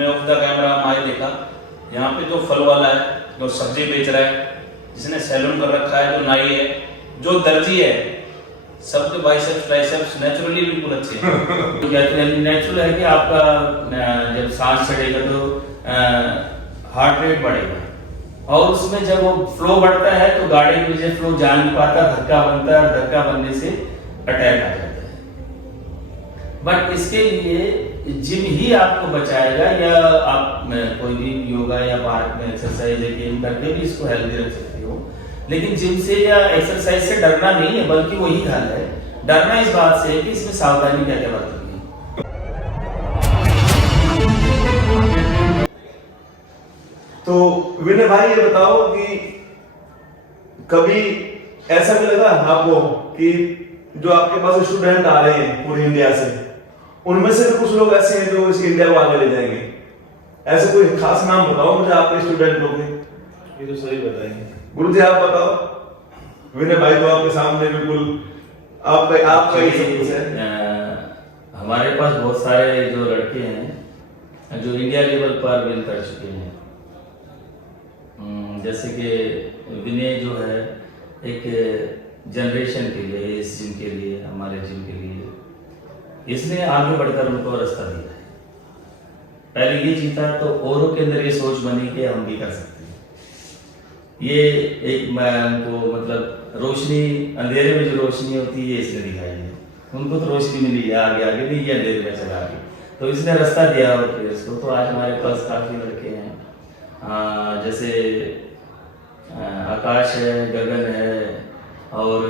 हमने of the camera माए देखा, यहाँ पे तो फल वाला है, जो सब्जी बेच रहा है, जिसने सैलून कर रखा है, जो नाई है, जो दर्जी है, सबके बाइसेप्स ट्राइसेप्स नेचुरली बिल्कुल अच्छे हैं। तो कहते हैं नेचुरल है कि आपका जब सांस चढ़ेगा तो हार्ट रेट बढ़ेगा, और उसमें जब वो फ्लो बढ़ता है तो गाड़ी की वजह फ्लो जा नहीं पाता, धक्का बनता है, और धक्का बनने से अटैक आ जाता है। बट इसके लिए जिम ही आपको बचाएगा, या आप कोई भी योगा या पार्क में एक्सरसाइज या गेम करके भी इसको हेल्दी रख सकते हो, लेकिन जिम से या एक्सरसाइज से डरना नहीं है, बल्कि वही हल है। डरना इस बात से है कि इसमें सावधानी क्या क्या बरतनी है। तो विनय भाई ये बताओ कि कभी ऐसा भी लगा आपको कि जो आपके पास स्टूडेंट आ रहे हैं पूरी इंडिया से, उनमें से भी कुछ लोग ऐसे हैं जो इस इंडिया को आगे ले जाएंगे? ऐसे कोई खास नाम बताओ मुझे आपके स्टूडेंट लोग के। ये तो सही बताएंगे। गुरु जी आप बताओ। विनय भाई तो आपके सामने बिल्कुल आपका ही सब कुछ है। हमारे पास बहुत सारे जो लड़के हैं जो इंडिया लेवल पर विन कर चुके हैं, जैसे कि विनय जो है एक जनरेशन के लिए, इस जिम के लिए, हमारे जिम के लिए, इसने आगे बढ़कर उनको रास्ता दिया है। पहले ये जीता तो औरों के अंदर ये सोच बनी कि हम भी कर सकते हैं। ये एक मैं उनको मतलब रोशनी, अंधेरे में जो रोशनी होती है इसने दिखाई है। उनको तो रोशनी मिली है, आगे आगे नहीं, ये अंधेरे में चला गया, तो इसने रास्ता दिया और प्लेयर्स को। तो आज हमारे पास काफ़ी लड़के हैं, जैसे आकाश है, गगन है, और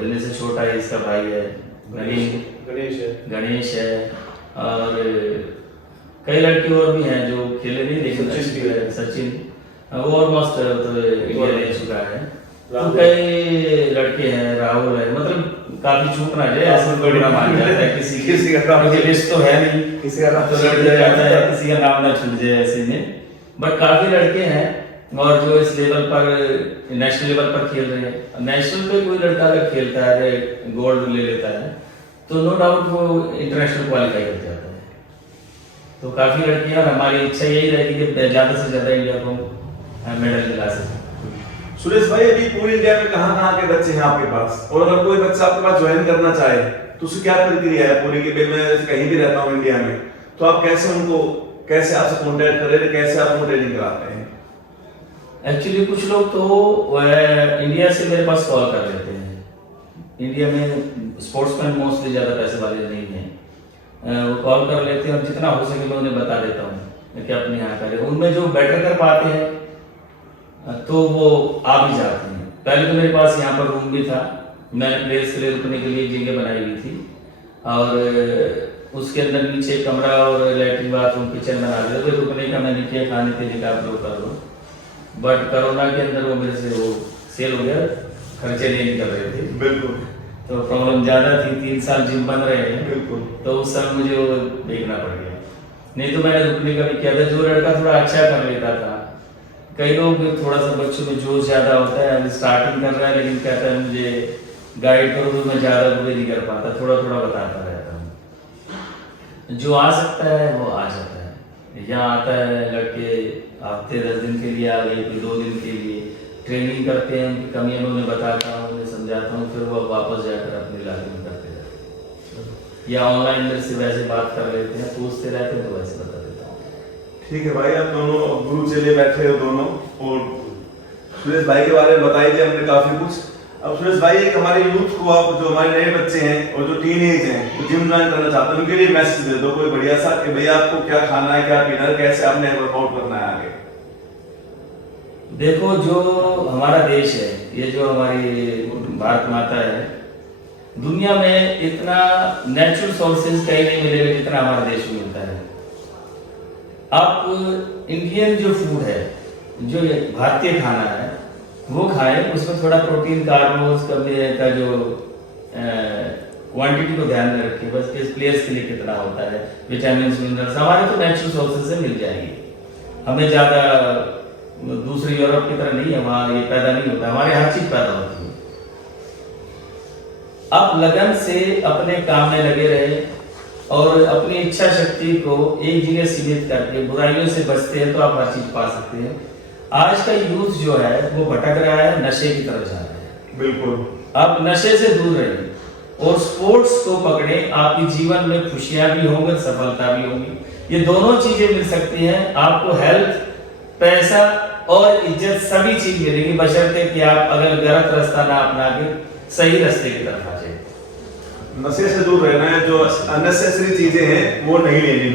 विनय से छोटा है इसका भाई है गणेश है, और कई लड़के और भी हैं जो खेले नहीं, लेकिन सचिन वो ऑलमोस्ट तो इंडिया ले चुका है। तो कई लड़के हैं, राहुल है, मतलब काफी छूट ना जाए, ऐसे कोई ना मान जाता है किसी का मुझे लिस्ट तो है नहीं, किसी का नाम तो लड़ जाता है, किसी का नाम ना छूट जाए ऐसे में। बट काफी लड़के हैं और जो इस लेवल पर, नेशनल लेवल पर खेल रहे हैं। नेशनल पे कोई लड़का अगर खेलता है, गोल्ड ले लेता है, तो नो डाउट वो इंटरनेशनल क्वालिफाई कर जाता है। तो काफी लड़कियां, और हमारी इच्छा यही रहेगी कि ज्यादा से ज्यादा इंडिया को मेडल दिला सके। सुरेश भाई अभी पूरी इंडिया में कहाँ के बच्चे हैं आपके पास, और अगर कोई बच्चा आपके पास ज्वाइन करना चाहे तो उसकी क्या प्रक्रिया है पूरी की? मैं कहीं भी रहता हूँ इंडिया में, तो आप कैसे आपसे कॉन्टेक्ट करें, कैसे आप उनको ट्रेनिंग कराते हैं? एक्चुअली कुछ लोग तो इंडिया से मेरे पास कॉल कर लेते हैं। इंडिया में स्पोर्ट्समैन मोस्टली ज़्यादा पैसे वाले नहीं हैं, वो कॉल कर लेते हैं, और जितना हो सके मैं उन्हें बता देता हूँ कि अपने यहाँ करें। उनमें जो बेटर कर पाते हैं तो वो आ भी जाते हैं। पहले तो मेरे पास यहाँ पर रूम भी था, मैंने प्लेयर्स के लिए रुकने के लिए जगह बनाई हुई थी, और उसके अंदर नीचे कमरा और लैट्रिन बाथरूम किचन बना दिया। तो रुकने का मैंने किया, खाने पीने का आप लोग कर लो। बट कोरोना के अंदर वो मेरे से वो सेल हो गया, खर्चे नहीं निकल रहे थे, बिल्कुल, तो प्रॉब्लम ज़्यादा थी। 3 साल जिम बंद रहे हैं, बिल्कुल, तो उस समय मुझे वो देखना पड़ गया। नहीं तो मैंने रुकने का भी किया था। जो लड़का थोड़ा अच्छा कर लेता था, कई लोग थोड़ा सा बच्चों में जोश ज़्यादा होता है, अभी स्टार्टिंग कर रहा है, लेकिन कहता है मुझे गाइड करो, तो मैं ज़्यादा बुरे नहीं कर पाता, थोड़ा थोड़ा बताता रहता हूँ। जो आ सकता है वो आ जाता है। यहाँ आता है लड़के हफ्ते 10 दिन के लिए आ गए, फिर 2 दिन के लिए ट्रेनिंग करते हैं, उनकी कमियाँ उन्हें बताता हूँ, उन्हें समझाता हूँ, फिर वो वापस जाकर अपने इलाके में करते रहते हैं, या ऑनलाइन मेरे से वैसे बात कर लेते हैं, पूछते रहते हैं, तो वैसे बता देता हूँ। ठीक है भाई, आप दोनों गुरु चेले बैठे हो दोनों, और सुरेश भाई के बारे में बताई दिया हमने काफी कुछ। अब सुरेश भाई, एक हमारे यूथ को, आप जो हमारे नए बच्चे हैं और जो टीनेज हैं, वो जिम ज्वाइन करना चाहते हैं, उनके लिए मैसेज दे दो कोई बढ़िया सा कि भैया आपको क्या खाना है, क्या पीना है, कैसे आपने वर्कआउट करना है आगे। देखो, जो हमारा देश है, ये जो हमारी भारत माता है, दुनिया में इतना नेचुरल सोर्सेज कहीं नहीं मिलेगा जितना हमारे देश में मिलता है। आप इंडियन जो फूड है, जो भारतीय खाना है, वो खाएं, उसमें थोड़ा प्रोटीन, कार्बोस का जो क्वांटिटी को ध्यान में रखें। बस किस प्लेयर्स के लिए कितना होता है, विटामिन मिनरल्स हमारे तो नेचुरल सोर्सेज से मिल जाएंगे। हमें ज़्यादा दूसरी यूरोप की तरह नहीं है, वहाँ ये पैदा नहीं होता, हमारे हर चीज़ पैदा होती है। आप लगन से अपने काम में लगे रहे, और अपनी इच्छा शक्ति को एक जगह सीमित करके बुराइयों से बचते हैं तो आप हर चीज पा सकते हैं। आज का यूथ जो है वो भटक रहा है, नशे की तरफ जा रहा है। बिल्कुल। आप नशे से दूर रहिए और स्पोर्ट्स को पकड़े, आपके जीवन में खुशियां भी होंगी, सफलता भी होगी। ये दोनों चीजें मिल सकती हैं आपको, हेल्थ, पैसा और इज्जत सभी चीज मिलेगी, बशर्ते कि आप अगर गलत रास्ता ना अपना के सही रास्ते की तरफ आ जाए। नशे से दूर रहना है, जो अननेसेसरी चीजें हैं वो नहीं लेनी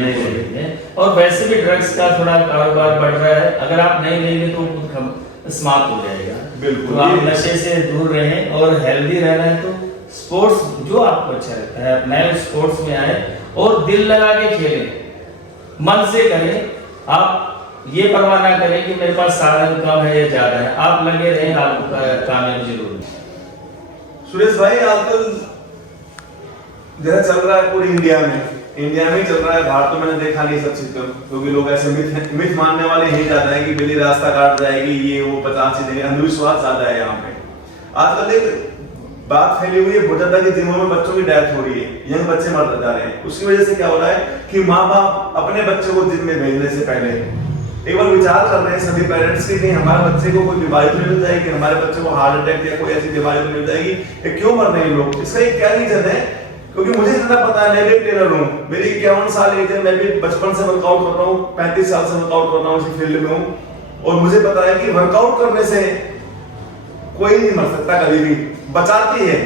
है। और वैसे भी ड्रग्स का थोड़ा कारोबार बढ़ रहा है, अगर आप नहीं लेंगे तो खुद समाप्त हो जाएगा। बिल्कुल। तो आप नशे से दूर रहें और हेल्दी रहना है तो स्पोर्ट्स जो आपको अच्छा लगता है नए स्पोर्ट्स में आए और दिल लगा के खेलें, मन से करें। आप ये परवाह ना करें कि मेरे पास साधन कम है या ज्यादा है, आप लगे रहें, आपको कामयाबी जरूर है। सुरेश भाई, आजकल जैसा चल रहा है पूरी इंडिया में ही चल रहा है, भारत तो मैंने देखा नहीं सब सिस्टम, क्योंकि लोग ऐसे मिथ मानने वाले ही ज्यादा है कि बिल्ली रास्ता काट जाएगी, ये वो 50 चीजें, अंधविश्वास ज्यादा है यहाँ पे। आजकल एक बात फैली हुई है बहुत ज्यादा कि जिमों में बच्चों की डेथ हो रही है, यंग बच्चे मर जा रहे हैं। उसकी वजह से क्या हो रहा है कि माँ बाप अपने बच्चे को जिम में भेजने से पहले एक बार विचार कर रहे हैं सभी पेरेंट्स की, हमारे बच्चे को कोई बीमारी तो नहीं मिल जाएगी, हमारे बच्चे को हार्ट अटैक या कोई ऐसी बीमारी तो मिल जाएगी, ये क्यों मर रहे हैं लोग? इसका एक क्या रीजन है? क्योंकि मुझे जितना पता है, मैं भी एक ट्रेनर हूँ, मेरी 51 साल एज है, मैं भी बचपन से वर्कआउट कर रहा हूँ, 35 साल से वर्कआउट कर रहा हूँ, इसी फील्ड में हूँ, और मुझे पता है कि वर्कआउट करने से कोई नहीं मर सकता कभी भी, बचाती है।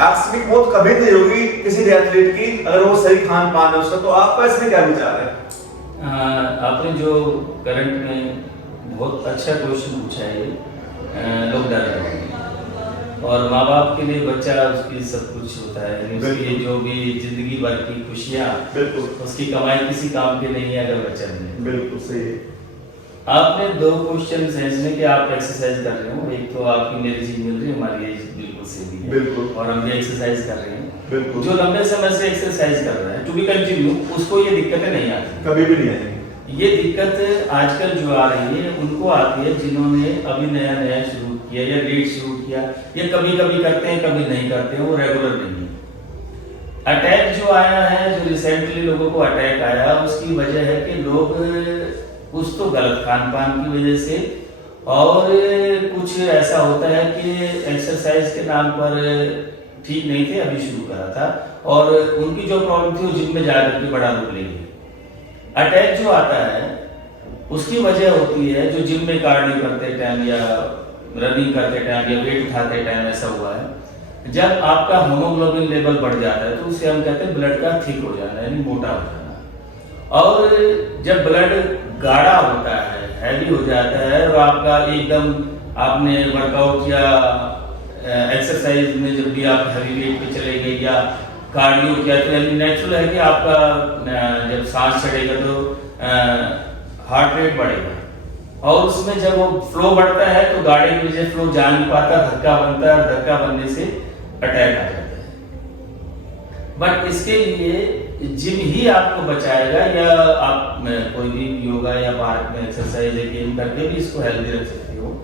आकस्मिक मौत कभी नहीं होगी किसी भी एथलीट की अगर वो सही खान पान है उसका। तो आपका इसमें क्या विचार है? आपने जो करंट में बहुत अच्छा क्वेश्चन पूछा है। लोग डर रहे हैं और माँ बाप के लिए बच्चा उसकी सब कुछ होता है, उसकी जो भी जिंदगी भर की खुशियाँ, बिल्कुल, उसकी कमाई किसी काम की नहीं है अगर बच्चा नहीं। बिल्कुल सही है। आपने दो क्वेश्चन है इसमें कि आप एक्सरसाइज कर रहे हो, एक तो आपकी एनर्जी मिल रही है, हमारी एज बिल्कुल सही है, बिल्कुल, और हम भी एक्सरसाइज कर रहे हैं। बिल्कुल। जो लंबे समय से एक्सरसाइज कर रहा है टू बी कंटिन्यू, उसको ये दिक्कतें नहीं आती, कभी भी नहीं आएंगी। ये दिक्कत आजकल जो आ रही है उनको आती है जिन्होंने अभी नया नया शुरू किया या लेट शुरू किया, या कभी कभी करते हैं कभी नहीं करते हैं, वो रेगुलर नहीं है। अटैक जो आया है, जो रिसेंटली लोगों को अटैक आया, उसकी वजह है कि लोग कुछ तो गलत खान पान की वजह से, और कुछ ऐसा होता है कि एक्सरसाइज के नाम पर ठीक नहीं थे, अभी शुरू करा था, और उनकी जो प्रॉब्लम थी वो जिम में जाकर के बड़ा रूप लेगी। अटैक जो आता है उसकी वजह होती है जो जिम में कार्डियो करते टाइम या रनिंग करते टाइम या वेट उठाते टाइम ऐसा हुआ है, जब आपका हीमोग्लोबिन लेवल बढ़ जाता है तो उसे हम कहते हैं ब्लड का थिक हो जाना, यानी मोटा हो जाना। और जब ब्लड गाढ़ा होता है, हैवी हो जाता है, और आपका एकदम आपने वर्कआउट या एक्सरसाइज में जब भी आप हैवी वेट पे चले गए या कार्डियो किया तो नेचुरल है कि आपका जब सांस चढ़ेगा तो हार्ट रेट बढ़ेगा, और उसमें जब वो फ्लो बढ़ता है तो गाड़ी की वजह फ्लो जा नहीं पाता, धक्का बनता है, धक्का बनने से अटैक आ जाता है। बट इसके लिए जिम ही आपको बचाएगा, या आप कोई भी योगा या पार्क में एक्सरसाइज या गेम करके भी इसको हेल्दी रख सकते हो,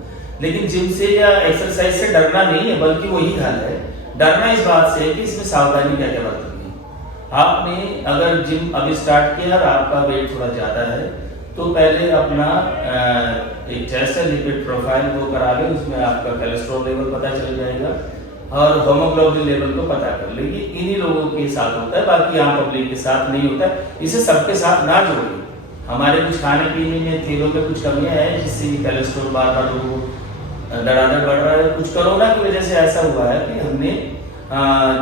लेकिन जिम से या एक्सरसाइज से डरना नहीं है, बल्कि वही हल है। डरना इस बात से है कि इसमें सावधानी क्या क्या बरतनी है। आपने अगर जिम अभी स्टार्ट किया और आपका वेट थोड़ा ज्यादा है तो पहले अपना एक चेस्ट लिपिड प्रोफाइल वो करा ले, उसमें आपका कोलेस्ट्रॉल लेवल पता चल जाएगा और हीमोग्लोबिन लेवल को पता कर लेगी। इन्हीं लोगों के साथ होता है, बाकी आम पब्लिक के साथ नहीं होता। इसे सबके साथ ना जोड़िए। हमारे कुछ खाने पीने में तेलों में कुछ कमियां हैं जिससे कि कोलेस्ट्रॉल बार बार लोगों धड़ाधड़ बढ़ रहा है। कुछ कोरोना की वजह से ऐसा हुआ है कि हमने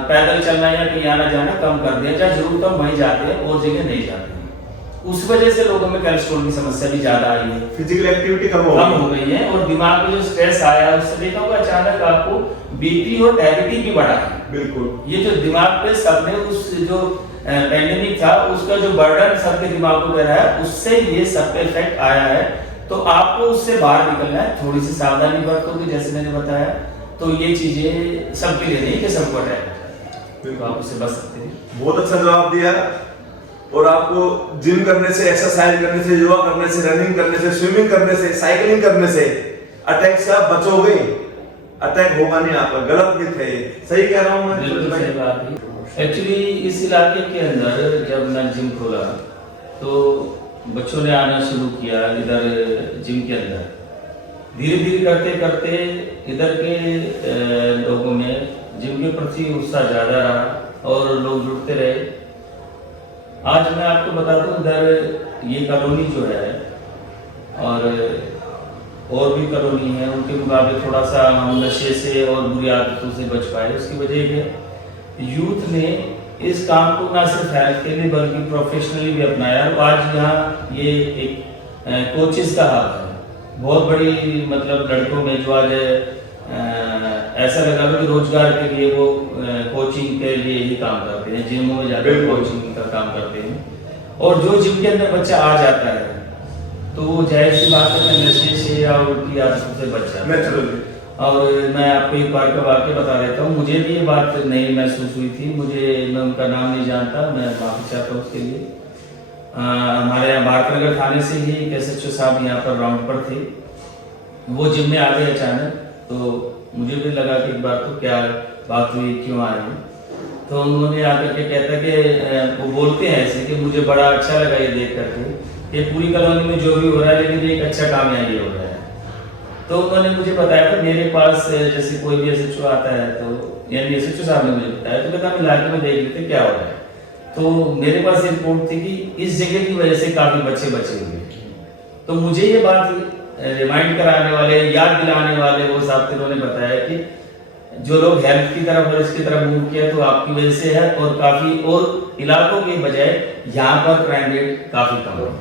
पैदल चलना या कहीं आना जाना कम कर दिया, जहाँ जरूरत हम वहीं जाते हैं और जगह नहीं जाते हैं। उस वजह से लोगों में कोलेस्ट्रॉल की समस्या भी ज्यादा आई है, फिजिकल एक्टिविटी कम हो गई है, और दिमाग में जो स्ट्रेस आया उससे देखा होगा अचानक आपको बीपी और डायबिटीज भी बढ़ा है। बिल्कुल, ये जो दिमाग पे सबने उस जो पैंडेमिक था उसका जो बर्डन सबके दिमाग पे रहा है, उससे ये सब पे इफेक्ट आया है। तो आपको उससे बाहर निकलना है, थोड़ी सी सावधानी बरतोगे जैसे मैंने बताया, तो ये चीजें सबके लिए नहीं कि सबको अटैक हो जाए, तो आप उससे बच सकते हैं। बहुत अच्छा जवाब दिया। और आपको जिम करने से, एक्सरसाइज करने से, योगा करने से, रनिंग करने से, स्विमिंग करने से, साइकिलिंग करने से अटैक से आप बचोगे। अटैक होगा नहीं आपका, गलत मिथ है ये। सही कह रहा हूँ मैं? बिल्कुल सही बात है। एक्चुअली इस इलाके के अंदर जब मैं जिम खोला तो बच्चों ने आना शुरू किया इधर जिम के अंदर। धीरे धीरे करते करते इधर के लोगों में जिम के प्रति उत्साह ज़्यादा रहा और लोग जुड़ते रहे। आज मैं आपको बता दूं इधर ये कॉलोनी जो है और भी कॉलोनी है, उनके मुकाबले थोड़ा सा हम नशे से और बुरी आदतों से बच पाए। उसकी वजह ये है यूथ ने इस काम को ना सिर्फ हेल्थ के लिए बल्कि प्रोफेशनली भी अपनाया। और आज यहाँ ये एक कोचेस का हाथ है बहुत बड़ी, मतलब लड़कों में जो आज ऐसा लगा कि रोजगार के लिए वो कोचिंग के लिए ही काम करते हैं, जिमों में जाकर कोचिंग का काम करते हैं। और जो जिम के अंदर बच्चा आ जाता है तो वो जाहिर सी बात है नशे से या उल्टी आदतों से बच जाता है। और मैं आपको एक बार का वाक्य बता देता हूँ, मुझे भी ये बात नहीं महसूस हुई थी, मैं उनका नाम नहीं जानता, मैं माफी चाहता हूँ उसके लिए। हमारे यहाँ भारतनगर थाने से ही एक SHO साहब यहाँ पर राउंड पर थे, वो जिम में आ गए अचानक। तो मुझे भी लगा कि एक बार तो क्या बात हुई, क्यों आए। तो उन्होंने आकर के कहता कि वो बोलते हैं ऐसे कि मुझे बड़ा अच्छा लगा ये देख करके कि पूरी कॉलोनी में जो भी हो रहा है लेकिन एक अच्छा काम यहाँ ये हो रहा है। तो उन्होंने मुझे बताया था मेरे पास जैसे कोई भी SHO आता है तो यानी SHO साहब ने मुझे बताया तो कहता हम इलाके में देख लेते क्या हो रहा है। तो मेरे पास रिपोर्ट थी कि इस जगह की वजह से काफी बच्चे बचे हुए। तो मुझे ये बात रिमाइंड कराने वाले, याद दिलाने वाले वो साहब थे, उन्होंने बताया कि जो लोग हेल्थ की तरफ और इसकी तरफ मूव किया तो आपकी वजह से है। और काफी और इलाकों के बजाय यहाँ पर क्राइम रेट काफी कम है।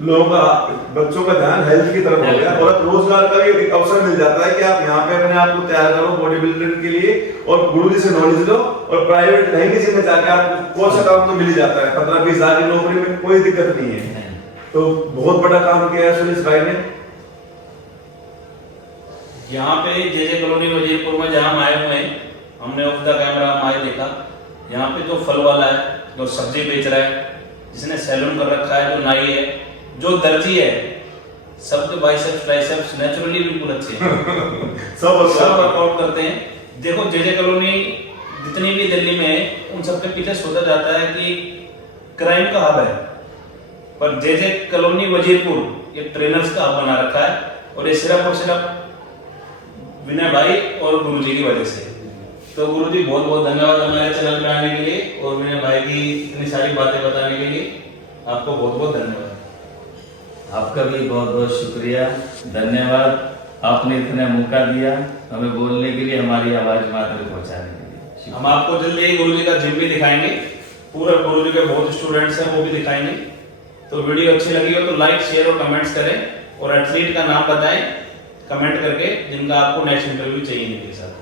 लोगों का, बच्चों का ध्यान हेल्थ की तरफ हो गया और अब रोजगार का भी एक अवसर मिल जाता है कि आप यहाँ पे अपने आप को तैयार करो बॉडी बिल्डिंग के लिए और गुरुजी से नॉलेज लो और प्राइवेट कहीं किसी में जाके आप कौन सा काम तो मिल ही जाता है। 15-20 हजार की नौकरी में कोई दिक्कत नहीं है। तो बहुत बड़ा काम किया है सुनील भाई ने। यहाँ पे JJ कॉलोनी वजीरपुर में जहाँ हम आए हुए हैं, हमने ऑफ द कैमरा हम आए देखा, यहाँ पे जो फल वाला है, जो सब्जी बेच रहा है, जिसने सैलून कर रखा है, जो नाई है, जो दर्जी है, सबके बाइसेप्स ट्राइसेप्स नेचुरली बिल्कुल अच्छे हैं। सब वर्कआउट करते हैं। देखो JJ कॉलोनी जितनी भी दिल्ली में है उन सबके पीछे सोचा जाता है कि क्राइम का हब है, पर JJ कॉलोनी वजीरपुर एक ट्रेनर्स का हब बना रखा है। और ये सिर्फ और सिर्फ विनय भाई और गुरुजी की वजह से। तो गुरुजी बहुत बहुत धन्यवाद हमारे चैनल पे आने के लिए और विनय भाई की इतनी सारी बातें बताने के लिए आपको बहुत बहुत धन्यवाद। आपका भी बहुत बहुत शुक्रिया, धन्यवाद। आपने इतना मौका दिया हमें बोलने के लिए, हमारी आवाज मात्र पहुंचाने के लिए। हम आपको जल्दी ही गुरुजी का जिम भी दिखाएंगे, पूरा गुरुजी के बहुत स्टूडेंट्स हैं वो भी दिखाएंगे। तो वीडियो अच्छी लगी हो तो लाइक शेयर और कमेंट्स करें और एथलीट का नाम बताएं कमेंट करके जिनका आपको नेक्स्ट इंटरव्यू चाहिए इनके साथ।